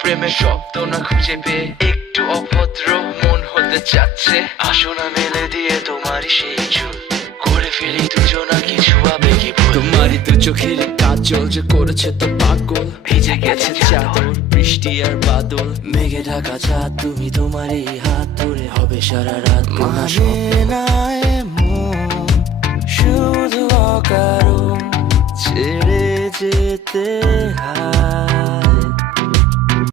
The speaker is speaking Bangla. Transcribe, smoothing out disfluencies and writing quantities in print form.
প্রেমের শব্দ না খুঁজে পেয়ে একটু অভদ্র মন হতে চাচ্ছে। আসো না মেলে দিয়ে তোমারই সেই চুল, করে ফেলি দুজনা কিছু আবেগী ভুল। তোমারই দু চোখের কাজল যে করেছে তো পাগল, ভিজে গেছে চাদর বৃষ্টি আর বাদল, মেঘে ঢাকা চাঁদ তুমি তোমারই হাত ধরে হবে সারা রাত। মানে না এমন শুধু অকারণ ছেড়ে যেতে হয়।